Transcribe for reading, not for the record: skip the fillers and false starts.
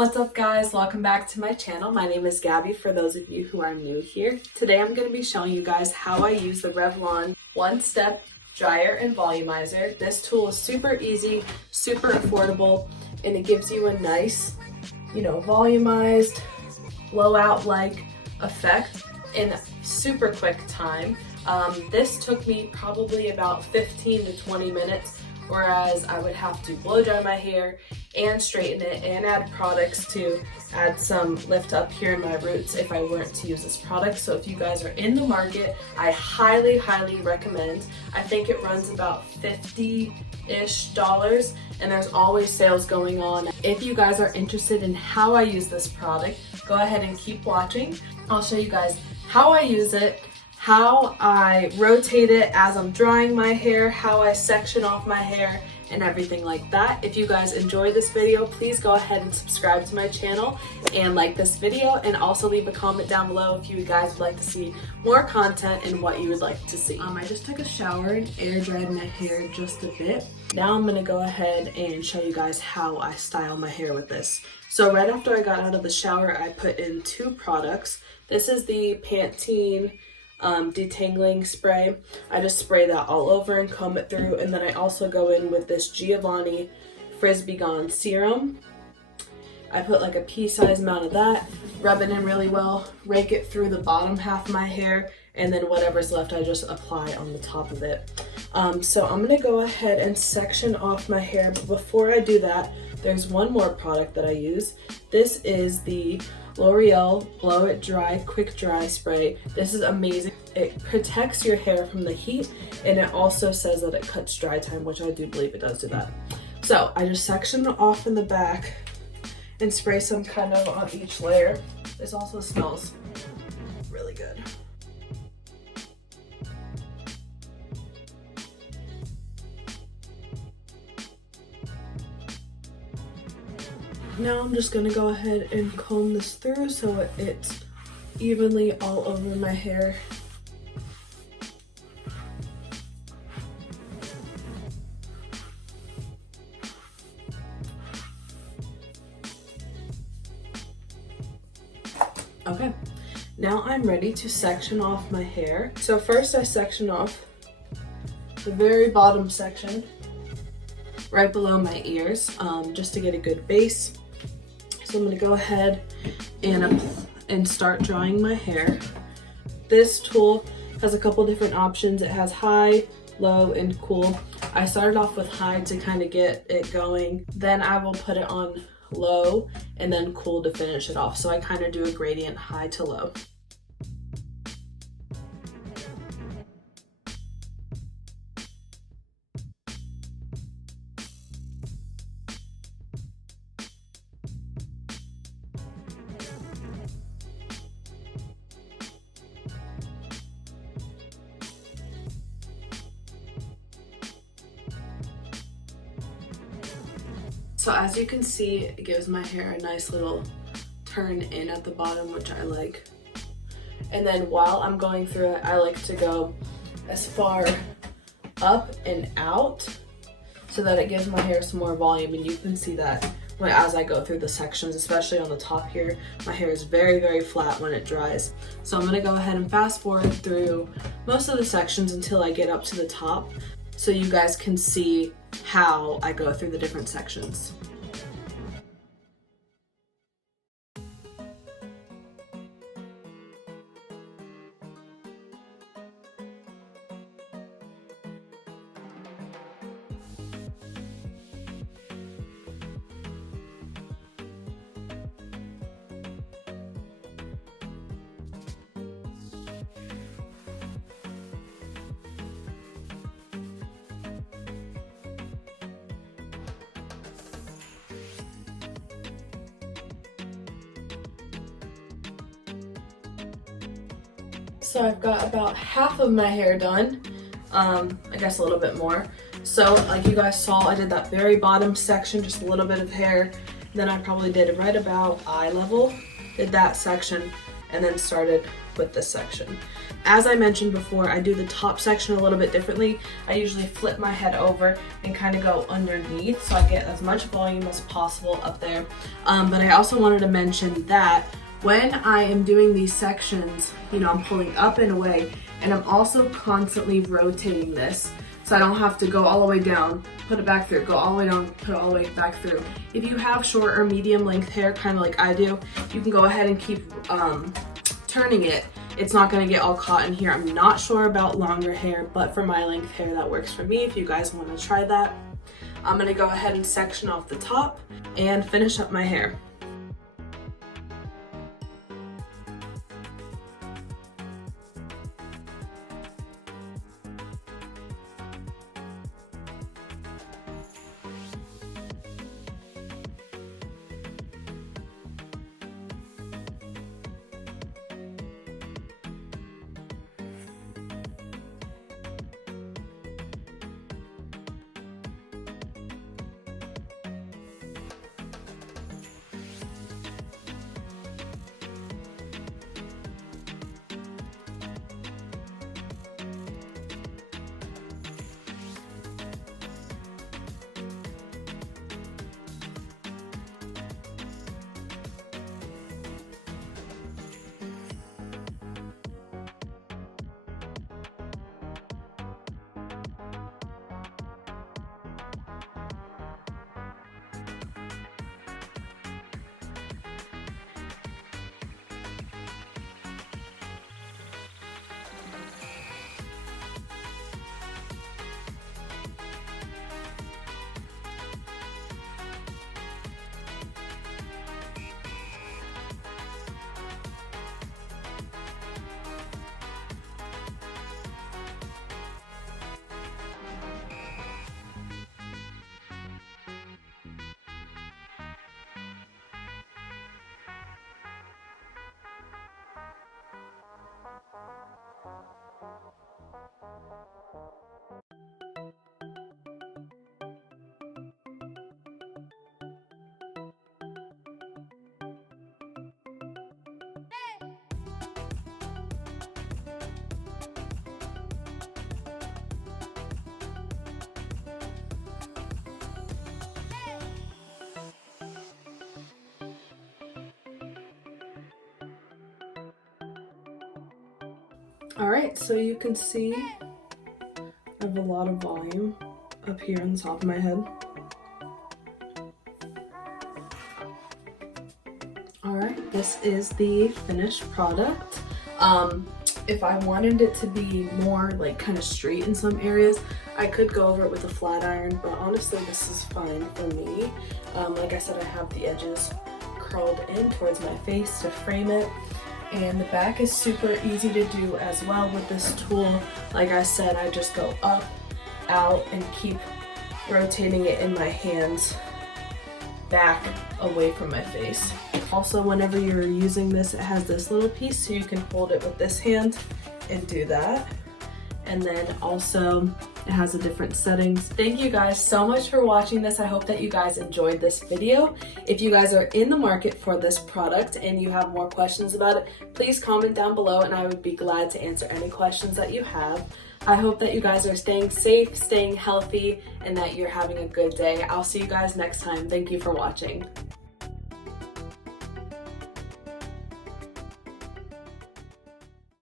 What's up guys, welcome back to my channel. My name is Gabby for those of you who are new here. Today I'm going to be showing you guys how I use the Revlon one-step dryer and volumizer. This tool is super easy, super affordable, and it gives you a nice, volumized, blowout-like effect in super quick time. This took me probably about 15 to 20 minutes, whereas I would have to blow dry my hair and straighten it and add products to add some lift up here in my roots if I weren't to use this product. So if you guys are in the market, I highly recommend. I think it runs about $50-ish, and there's always sales going on. If you guys are interested in how I use this product, go ahead and keep watching. I'll show you guys how I use it, how I rotate it as I'm drying my hair, how I section off my hair, and everything like that. If you guys enjoyed this video, please go ahead and subscribe to my channel and like this video, and also leave a comment down below if you guys would like to see more content and what you would like to see. I just took a shower and air dried my hair just a bit. Now I'm gonna go ahead and show you guys how I style my hair with this. So right after I got out of the shower, I put in two products. This is the Pantene detangling spray. I just spray that all over and comb it through, and then I also go in with this Giovanni Frisbee Gone serum. I put like a pea-sized amount of that, rub it in really well, rake it through the bottom half of my hair, and then whatever's left I just apply on the top of it. So I'm gonna go ahead and section off my hair, but before I do that, there's one more product that I use. This is the L'Oreal Blow It Dry Quick Dry Spray. This is amazing. It protects your hair from the heat, and it also says that it cuts dry time, which I do believe it does do that. So I just section off in the back and spray some kind of on each layer. This also smells really good. Now I'm just gonna go ahead and comb this through so it's evenly all over my hair. Okay, now I'm ready to section off my hair. So first I section off the very bottom section right below my ears, just to get a good base. So I'm going to go ahead and start drying my hair. This tool has a couple different options. It has high, low, and cool. I started off with high to kind of get it going. Then I will put it on low and then cool to finish it off. So I kind of do a gradient high to low. So as you can see, it gives my hair a nice little turn in at the bottom, which I like. And then while I'm going through it, I like to go as far up and out so that it gives my hair some more volume. And you can see that as I go through the sections, especially on the top here, my hair is very flat when it dries. So I'm gonna go ahead and fast forward through most of the sections until I get up to the top, so you guys can see how I go through the different sections. So I've got about half of my hair done, I guess a little bit more. So like you guys saw, I did that very bottom section, just a little bit of hair. Then I probably did right about eye level, did that section, and then started with this section. As I mentioned before, I do the top section a little bit differently. I usually flip my head over and kind of go underneath so I get as much volume as possible up there. But I also wanted to mention that when I am doing these sections, you know, I'm pulling up and away, and I'm also constantly rotating this. So I don't have to go all the way down, put it back through, go all the way down, put it all the way back through. If you have short or medium length hair, kind of like I do, you can go ahead and keep turning it. It's not gonna get all caught in here. I'm not sure about longer hair, but for my length hair, that works for me if you guys wanna try that. I'm gonna go ahead and section off the top and finish up my hair. Alright, so you can see I have a lot of volume up here on the top of my head. Alright, this is the finished product. If I wanted it to be more like kind of straight in some areas, I could go over it with a flat iron, but honestly this is fine for me. Like I said, I have the edges curled in towards my face to frame it. And the back is super easy to do as well with this tool. Like I said, I just go up, out, and keep rotating it in my hands back away from my face. Also, whenever you're using this, it has this little piece so you can hold it with this hand and do that. And then also it has the different settings. Thank you guys so much for watching this. I hope that you guys enjoyed this video. If you guys are in the market for this product and you have more questions about it, please comment down below and I would be glad to answer any questions that you have. I hope that you guys are staying safe, staying healthy, and that you're having a good day. I'll see you guys next time. Thank you for watching.